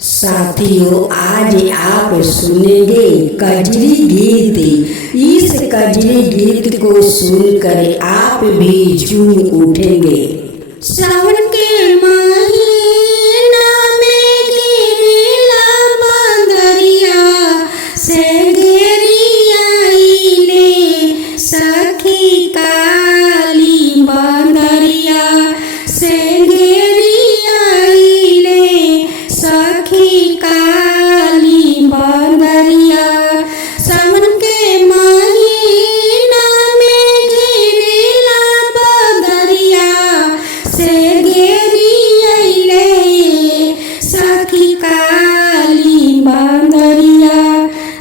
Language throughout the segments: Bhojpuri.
साथियों, आज आप सुनेंगे कजरी गीत। इस कजरी गीत को सुनकर आप भी झूम उठेंगे। सावन के महीना में गिरेला बंदरिया से घेरिया ले सखी काली बंदरिया से घेरिया ले सखी काली बंदरिया। सावन के महीना में घेरेला बंदरिया से घेरिया ले सखी काली बंदरिया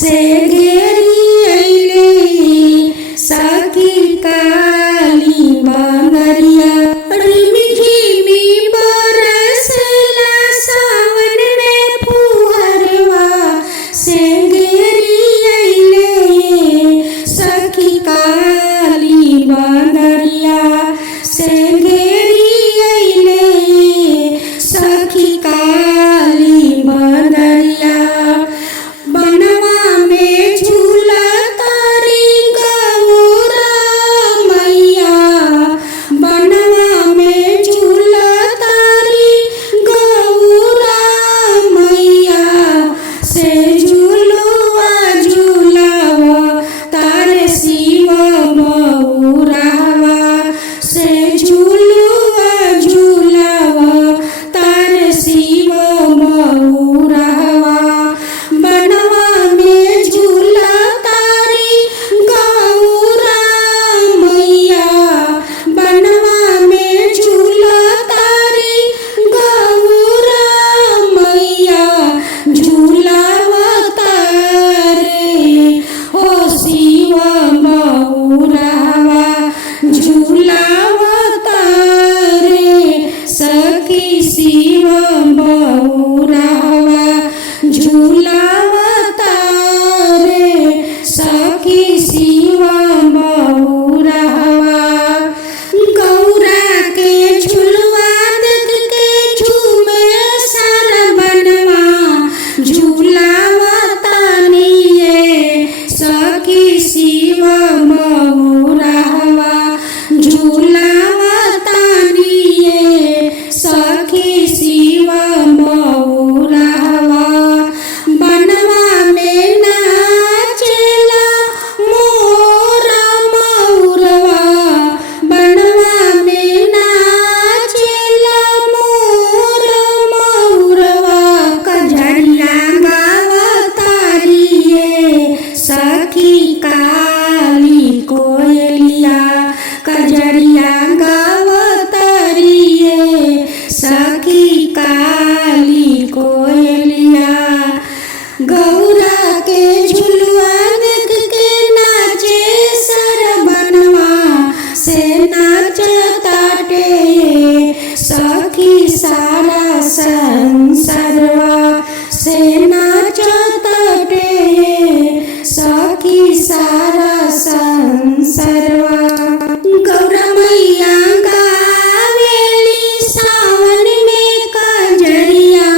से घेरिया ले सखी काली बंदरिया। रिमी झिमी बरसला सावन में फुहरवा से घेरिया ले सखी काली बंदरिया से घेरिया ले सखी काली बंदरिया। बनवा में झूला तारी गौरा मैया, बनवा में झूला तारी गौरा मैया से झूलुआ झूलावा तारे शिव बउरावा से झूलुआ झूलावा तारे शिव बउरावा। बनवा में झूला तारी गौरा मैया, बनवा में झूला तारी गौरा मैया झूलावा तारे ओ शिव बउरावा झूलावा तारे सखी शिव बउरावा झूलावा तारे सखी शिव बउरावा। गौरा के झुलवा देख के झूमे सारा बनवा झूलावा तानिए सखी शिव बउरावा झूलावा तानिए सखी शिव बउरावा। बनवा में नाचेला मोरा मौरवा, बनवा में नाचेला मोरा मौरवा। कजरिया गावा तारिये सखी काली कोयलिया, कजरिया गावा तारिये सखी काली कोयलिया। गौरा के झुलवा देख के नाचे सर बनवा से नाचताटे सखी सारा संसारवा से नाचताटे सखी सारा संसारवा। गौरा मैया गावेली सावन में कजरिया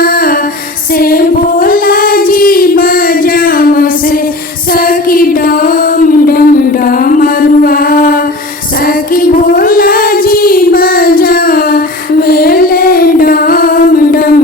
से भोला जी बजाव से सखी डम डम डमरुआ, सखी भोला जी बजावेले डम डम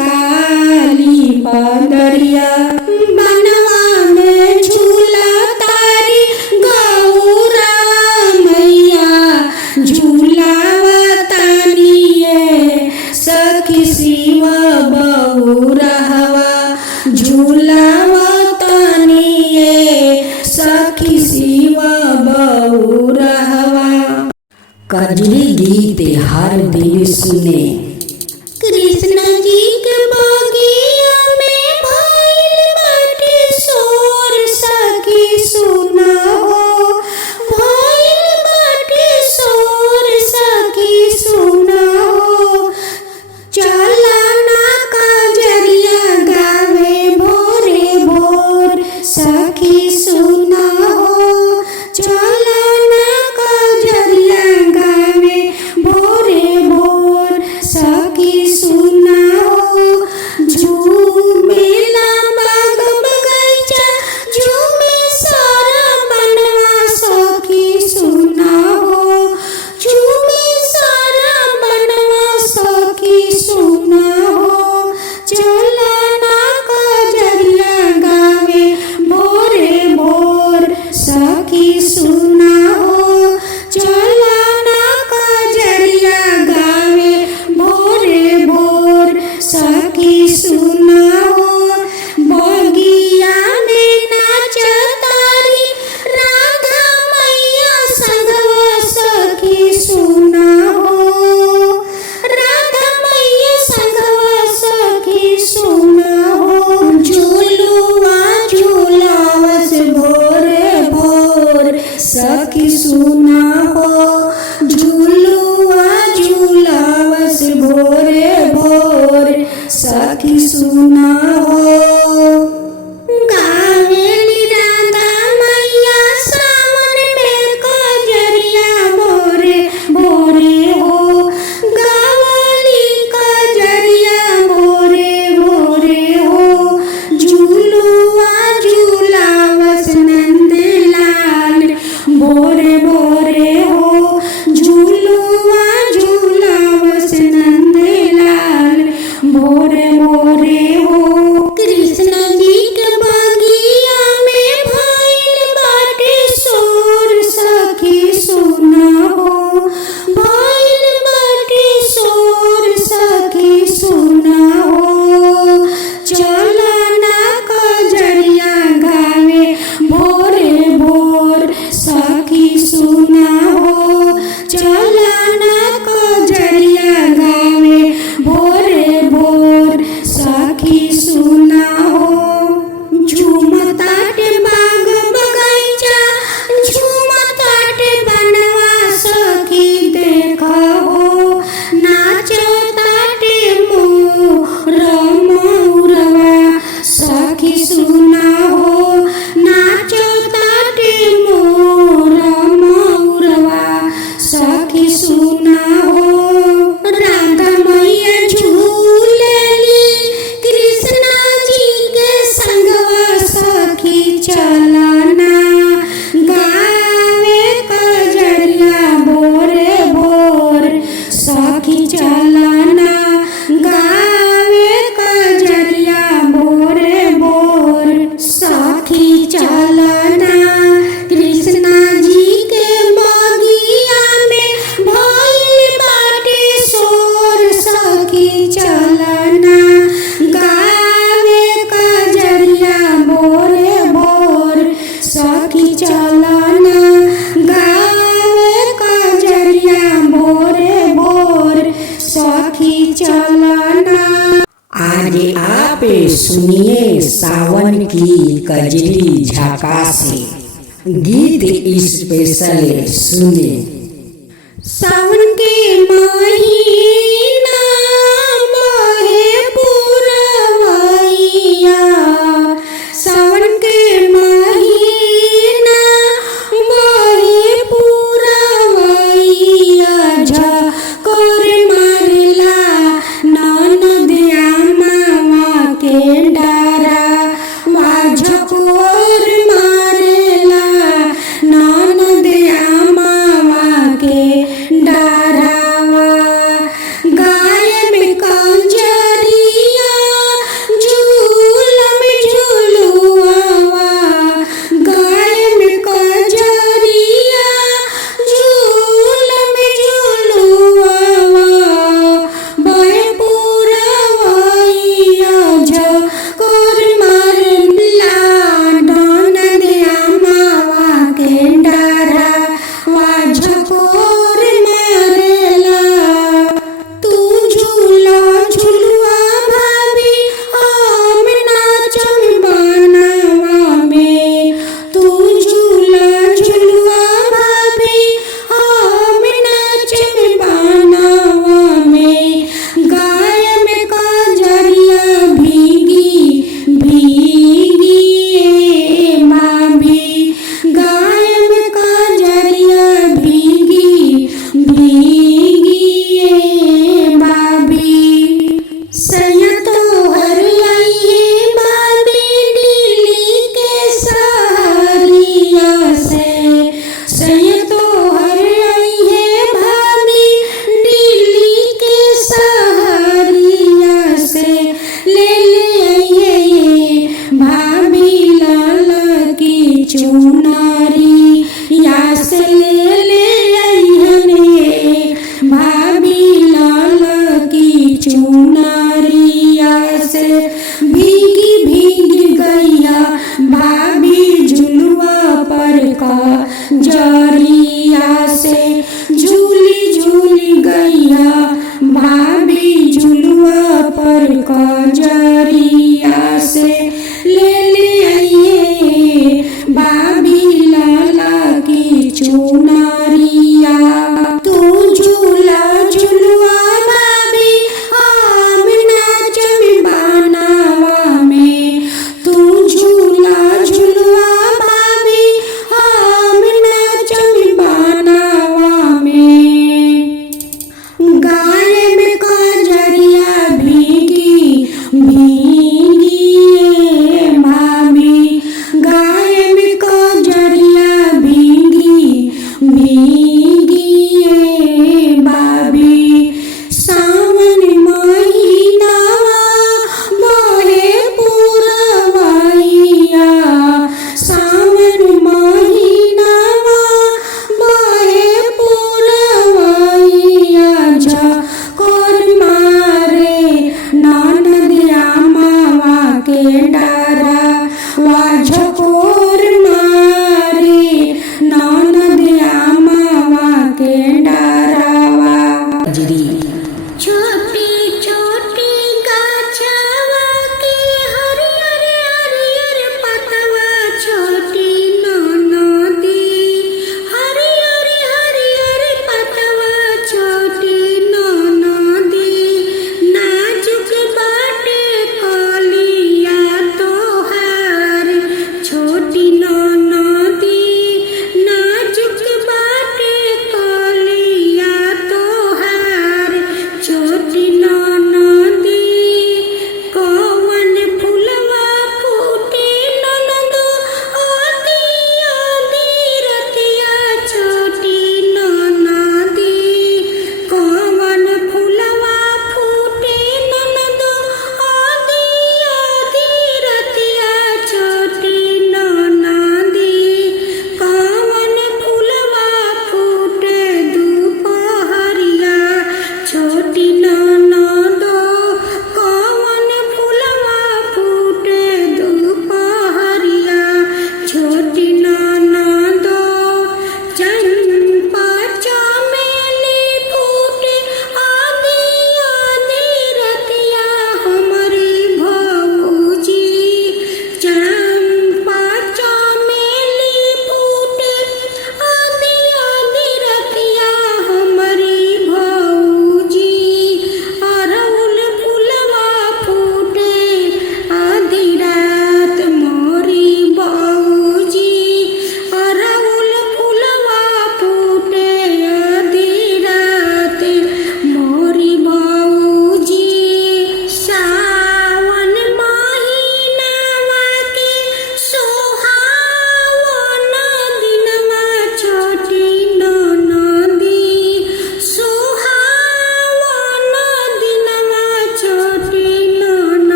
काली पदरिया बनवा में झूला तारी गौरा मैया झूलावतानिए सखी शिव बहुरहवा झूलावतानिए सखी शिव बहुरहवा। कजरी गीत हर दिन सुने कृष्ण जी के बगिया में भइल बाटे शोर सखी सुना हो भइल बाटे शोर सखी सुना हो चला ना कजरिया गावे भोरे भोर सखी सुना हो चला ना कजरिया गावे भोरे भोर सखी सुना हो झूमेला बाग बगैचा झूमे सारा बनवा सखी सुना हो झूमे सारा बनवा सखी सुना हो चला ना कजरिया गावे भोरे भोर सखी सुना हो चला ना कजरिया गावे भोरे भोर सखी सुना हो बगिया में नाचतारी राधा मैया संगवा सखी सुना हो राधा मैया संगवा सखी सुना हो झूलुआ झूलावस भोरे भोर सखी सुना हो झूलुआ झूलावस भोरे भोर सखी सुना हो गावेली राधा मैया सावन में कजरिया भोरे भोरे हो गावली कजरिया भोरे भोरे हो झूलुआ झूलावस नंदलाल भोरे भोरे हो झूलुआ झूलावस नंदलाल भोरे भोरे हो कृष्ण जी के बगिया में भइल बाटे शोर सखी सुना हो भइल बाटे शोर सखी सुना हो चला ना कजरिया गावे भोरे भोर सखी सुना हो चला ना कजरिया गावे भोरे भोर सखी सुना हो झूमताटे बाग बगैचा झूमताटे बनवा सखी देखा हो नाचताटे मोर मोरवा सखी सुना हो नाचताटे मोर मोरवा सखी सुना हो राधा मैया झूलेली कृष्ण जी के संगवा सखी चलना गावे कजरिया भोरे भोर सखी चलना गावे कजरिया भोरे भोर सखी चलना कृष्ण जी के बगिया में भइल बाटे शोर सखी चलना गावे कजरिया भोरे भोर सखी चलना गावे कजरिया भोरे भोर सखी चलना। आज आप सुनिए सावन की कजरी झकासे गीत स्पेशल सुने। सावन के महीना बहे पुरवैया सावन के महीना बहे पुरवैया झकोर मारला ननदिया मावा के डारा वा झकोर मारला ननदिया मावा के डारावा गा चुनारी या से ले अइहने भाभी लाल की चुनारिया से भीगी भीगी गैया भाभी झुलुआ पर का जरिया से झूली झूली गैया भाभी झुलुआ पर का जरिया से ले आइए भाभी लाला की चुनारिया तू झूला झुलुआ भाभी आमना चमी बनावा में तू झूला झुलुआ भाभी आमना चमी बनावा में गाय में कजरिया भीगी भीगी भाभी गाय में कजरिया भीगी भीगी भाभी सावन महीनावा मोहे पुरवैया सावन महीनावा मोहे पुरवैया झकोर मारे ननदिया मावा के डारा वा झकोर मारे ननदिया मावा के डारावा छोटी छोटी गाछवा की हरियर हरियर पतवा छोटी ननदी हरियर हरियर पतवा छोटी ननदी नाजुक बाटे कलिया तो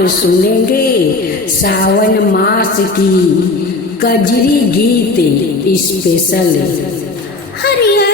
आप सुनेंगे सावन मास की कजरी गीत स्पेशल। हरियर